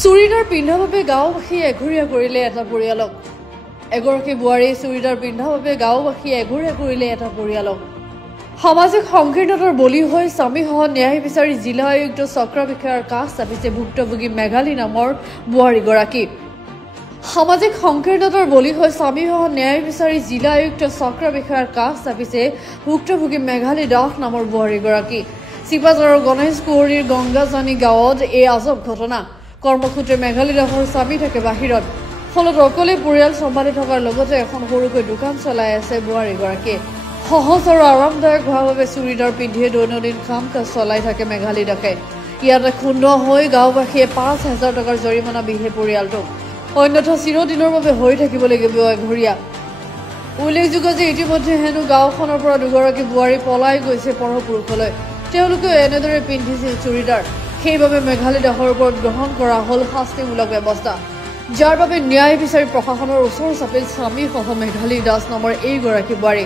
চুৰিদাৰ পিন্ধা বাবে গাঁওবাসীয়ে এঘৰীয়া কৰিলে এটা পৰিয়ালক। এগৰাকী বোৱাৰী চুৰিদাৰ পিন্ধা বাবে গাঁওবাসীয়ে এঘৰীয়া কৰিলে এটা পৰিয়ালক। সামাজিক সংকীৰ্ণতাৰ বলি হৈ স্বামীসহ ন্যায় বিচাৰি জিলা আয়ুক্ত চক্ৰ বিষয়াৰ কাষ চাপিছে ভুক্তভোগী মেঘালী নামৰ বোৱাৰীগৰাকী। সামাজিক সংকীৰ্ণতাৰ বলি হৈ স্বামীসহ ন্যায় বিচাৰি জিলা আয়ুক্ত চক্ৰ বিষয়াৰ কাষ চাপিছে ভুক্তভোগী মেঘালী দাস নামৰ বোৱাৰীগৰাকী। চিপাঝাৰৰ গণেশ কুঁৱৰীৰ গংগাজানী গাঁৱত এই আজব ঘটনা। কৰ্মসূত্ৰে মেঘালী দাসৰ স্বামী থাকে বাহিৰত, ফলত অকলে পৰিয়াল চম্ভালি থকাৰ লগতে এখন সৰুকৈ দোকান চলাই আছে বোৱাৰীগৰাকীয়ে। সহজ আৰু আৰামদায়কভাৱে চুৰিদাৰ পিন্ধিয়ে দৈনন্দিন কাম কাজ চলাই থাকে মেঘালী দাসে। ইয়াতে ক্ষুণ্ণ হৈ গাঁওবাসীয়ে ৫,০০০ টকাৰ জৰিমনা বিহে পৰিয়ালটোক, অন্যথা চিৰদিনৰ বাবে হৈ থাকিব লাগিব এঘৰীয়া। উল্লেখযোগ্য যে ইতিমধ্যে হেনো গাঁওখনৰ পৰা দুগৰাকী বোৱাৰী পলাই গৈছে পৰপুৰুষলৈ। তেওঁলোকেও এনেদৰে পিন্ধিছিল চুৰিদাৰ। সেইবাবে মেঘালী দাসৰ ওপৰত গ্ৰহণ কৰা হ'ল শাস্তিমূলক ব্যৱস্থা, যাৰ বাবে ন্যায় বিচাৰি প্ৰশাসনৰ ওচৰ চাপিল স্বামীসহ মেঘালী দাস নামৰ এইগৰাকী বোৱাৰী।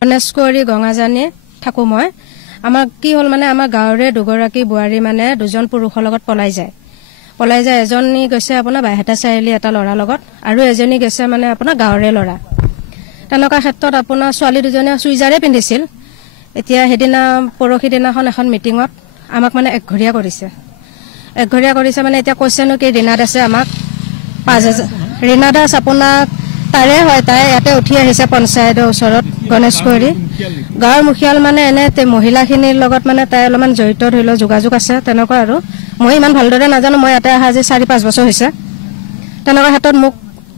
গণেশ কুঁৱৰী গংগাজানী থাকো মই। আমাৰ কি হ'ল মানে আমাৰ গাঁৱৰে দুগৰাকী বোৱাৰী মানে দুজন পুৰুষৰ লগত পলাই যায়। এজনী গৈছে আপোনাৰ বাইহাটা চাৰিআলি এটা ল'ৰাৰ লগত, আৰু এজনী গৈছে মানে আপোনাৰ গাঁৱৰে ল'ৰা। তেনেকুৱা ক্ষেত্ৰত আপোনাৰ ছোৱালী দুজনীয়ে চুইজাৰে পিন্ধিছিল। এতিয়া সেইদিনা পৰহি দিনাখন এখন মিটিঙত আমাক মানে একঘৰীয়া কৰিছে মানে এতিয়া কৈছেনো কি ৰীণা দাসে আমাক ৫,০০০। ৰীণা দাস আপোনাক তাৰে হয়, তাই ইয়াতে উঠি আহিছে পঞ্চায়তৰ ওচৰত গণেশ কুঁৱৰী গাঁৱৰ মুখিয়াল মানে এনে মহিলাখিনিৰ লগত মানে তাই অলপমান জড়িত ধৰি লওক যোগাযোগ আছে তেনেকুৱা। আৰু মই ইমান ভালদৰে নাজানো, মই ইয়াতে অহা আজি ৪-৫ বছৰ হৈছে। তেনেকুৱা ক্ষেত্ৰত মোক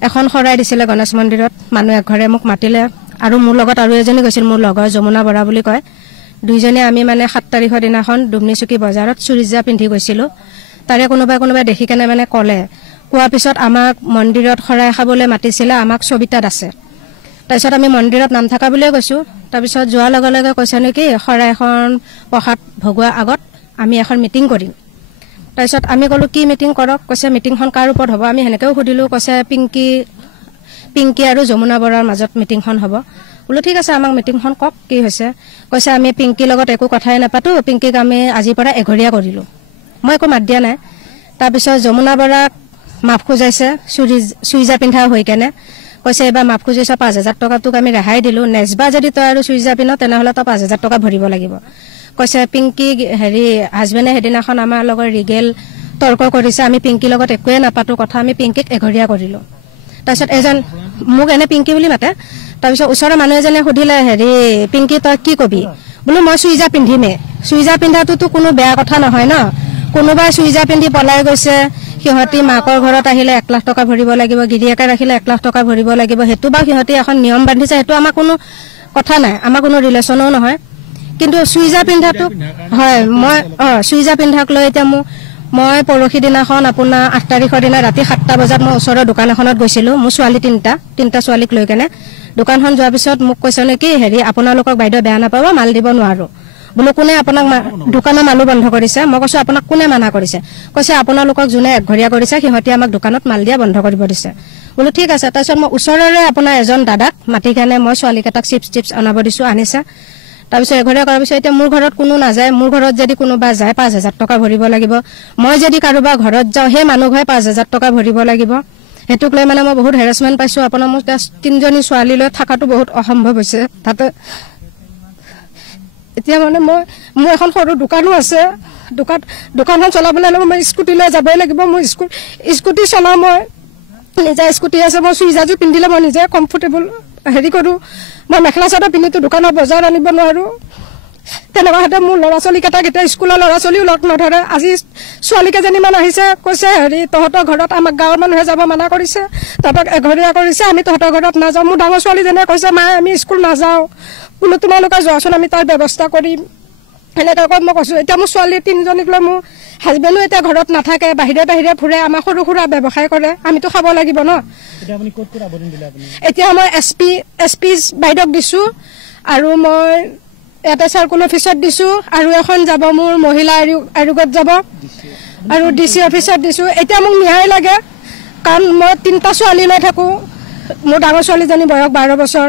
এখন শৰাই দিছিলে গণেশ মন্দিৰত, মানুহ এঘৰে মোক মাতিলে, আৰু মোৰ লগত আৰু এজনী গৈছিল, মোৰ লগৰ যমুনা বৰা বুলি কয়। দুইজনে আমি মানে ৭ তাৰিখৰ দিনাখন দুমনিচুকী বজাৰত চুৰিজা পিন্ধি গৈছিলোঁ। তাৰে কোনোবাই দেখি কেনে মানে কোৱাৰ পিছত আমাক মন্দিৰত শৰাই খাবলৈ মাতিছিলে, আমাক সবিতা দাসে। তাৰপিছত আমি মন্দিৰত নাম থকা বুলিয়ে কৈছোঁ। তাৰপিছত যোৱাৰ লগে লগে কৈছে নেকি শৰাইখন প্ৰসাদ ভগোৱাৰ আগত আমি এখন মিটিং কৰিম। তাৰপিছত আমি ক'লোঁ কি মিটিং কৰক, কৈছে মিটিংখন কাৰ ওপৰত হ'ব। আমি সেনেকৈও সুধিলোঁ, কৈছে পিংকি আৰু যমুনা বৰাৰ মাজত মিটিংখন হ'ব। বোলো ঠিক আছে, আমাক মিটিংখন কওক কি হৈছে। কৈছে আমি পিংকিৰ লগত একো কথাই নাপাতো, পিংকিক আমি আজিৰ পৰা এঘৰীয়া কৰিলোঁ। মই একো মাত দিয়া নাই। তাৰপিছত যমুনা বৰাক মাফ খোজাইছে চুইজা পিন্ধা হৈ কেনে, কৈছে এইবাৰ মাফ খুজিছ ৫,০০০ টকা তোক আমি ৰেহাই দিলোঁ, নেক্সটবাৰ যদি তই আৰু চুইজা পিন্ধ তেনেহ'লে তই ৫,০০০ টকা ভৰিব লাগিব। কৈছে পিংকি হাজবেণ্ডে সেইদিনাখন আমাৰ লগত ৰিগেল তৰ্ক কৰিছে, আমি পিংকিৰ লগত একোৱে নাপাতো কথা, আমি পিংকিক এঘৰীয়া কৰিলোঁ। তাৰপিছত মোক এনে পিংকি বুলি মাতে। তাৰপিছত ওচৰৰ মানুহ এজনে সুধিলে পিংকি তই কি কবি। বোলো মই চুইজা পিন্ধিমেই, চুইজা পিন্ধাটোতো কোনো বেয়া কথা নহয় ন। কোনোবাই চুইজা পিন্ধি পলাই গৈছে, সিহঁতি মাকৰ ঘৰত আহিলে ১ লাখ টকা ভৰিব লাগিব, গিৰিয়েকে ৰাখিলে 1 লাখ টকা ভৰিব লাগিব। সেইটো বা সিহঁতি এখন নিয়ম বান্ধিছে, সেইটো আমাৰ কোনো কথা নাই, আমাৰ কোনো ৰিলেশ্যনো নহয়। কিন্তু চুইজা পিন্ধাটো হয়, মই চুইজা পিন্ধাক লৈ এতিয়া মই পৰহি দিনাখন আপোনাৰ ৮ তাৰিখৰ দিনা ৰাতি ৭টা বজাত মই ওচৰৰ দোকান এখনত গৈছিলোঁ, মোৰ ছোৱালী তিনিটা ছোৱালীক লৈ কেনে। দোকানখন যোৱাৰ পিছত মোক কৈছে নেকি আপোনালোকক বাইদেউ বেয়া নাপাব, মাল দিব নোৱাৰোঁ। বোলো কোনে আপোনাক দোকানৰ মালো বন্ধ কৰিছে। মই কৈছোঁ আপোনাক কোনে মানা কৰিছে। কৈছে আপোনালোকক যোনে একঘৰীয়া কৰিছে সিহঁতি আমাক দোকানত মাল দিয়া বন্ধ কৰিব দিছে। বোলো ঠিক আছে। তাৰপিছত মই ওচৰৰে আপোনাৰ এজন দাদাক মাতি কেনে মই ছোৱালীকেইটাক চিপছ অনাব দিছোঁ, আনিছে। তাৰপিছত এঘৰীয়া কৰাৰ পিছত এতিয়া মোৰ ঘৰত কোনো নাযায়, মোৰ ঘৰত যদি কোনোবা যায় ৫,০০০ টকা ভৰিব লাগিব। মই যদি কাৰোবাৰ ঘৰত যাওঁ সেই মানুহ ঘৰে ৫,০০০ টকা ভৰিব লাগিব। সেইটোক লৈ মানে মই বহুত হেৰাচমেণ্ট পাইছোঁ। আপোনাৰ মোৰ ৩জনী ছোৱালী লৈ থকাটো বহুত অসম্ভৱ হৈছে তাতে। এতিয়া মানে মোৰ এখন সৰু দোকানো আছে, দোকানখন চলাবলৈ হ'লে মই স্কুটি লৈ যাবই লাগিব। মই স্কুটি চলাওঁ, মই নিজা স্কুটি আছে। মই চুইজাযোৰ পিন্ধিলে মই নিজে কমফৰ্টেবল কৰোঁ। মই মেখেলা চাদৰ পিন্ধিতো দোকানৰ বজাৰ আনিব নোৱাৰোঁ। তেনেকুৱা ক্ষেত্ৰত মোৰ ল'ৰা ছোৱালীকেইটাক এতিয়া স্কুলৰ ল'ৰা ছোৱালীও লগ নধৰে। আজি ছোৱালীকেইজনীমান আহিছে, কৈছে তহঁতৰ ঘৰত আমাক গাঁৱৰ মানুহে যাব মানা কৰিছে, তহঁতক এঘৰীয়া কৰিছে, আমি তহঁতৰ ঘৰত নাযাওঁ। মোৰ ডাঙৰ ছোৱালীজনীয়ে কৈছে মায়ে আমি স্কুল নাযাওঁ। বোলো তোমালোকে যোৱাচোন, আমি তাৰ ব্যৱস্থা কৰিম। সেনেকৈ কৈ মই কৈছোঁ। এতিয়া মোৰ ছোৱালী ৩জনীক লৈ মোৰ হাজবেণ্ডো এতিয়া ঘৰত নাথাকে, বাহিৰে ফুৰে, আমাৰ সৰু সুৰা ব্যৱসায় কৰে, আমিতো খাব লাগিব ন। এতিয়া মই এছ পি বাইদেউক দিছোঁ, আৰু মই ইয়াতে চাৰ্কুল অফিচত দিছোঁ, আৰু এখন যাব মোৰ মহিলা আয়োগত যাব, আৰু DC অফিচত দিছোঁ। এতিয়া মোক ন্যায় লাগে, কাৰণ মই 3টা ছোৱালী লৈ থাকোঁ। মোৰ ডাঙৰ ছোৱালীজনী বয়স 12 বছৰ,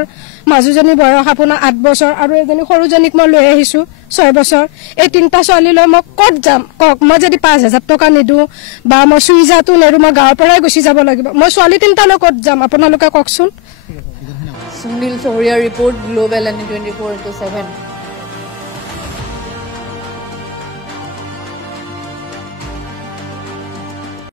মাজুজনী বয়স আপোনাৰ 8 বছৰ আৰু এজনী সৰুজনীক মই লৈ আহিছোঁ 6 বছৰ এই তিনিটা ছোৱালী লৈ মই ক'ত যাম কওক মই যদি 5,000 টকা নিদিওঁ বা মই চুইজাটো নেৰোঁ মই গাঁৱৰ পৰাই গুচি যাব লাগিব মই ছোৱালী তিনিটালৈ ক'ত যাম আপোনালোকে কওকচোন সুনীল চহৰীয়াৰ ৰিপৰ্ট গ্লোবেল এনি 24/7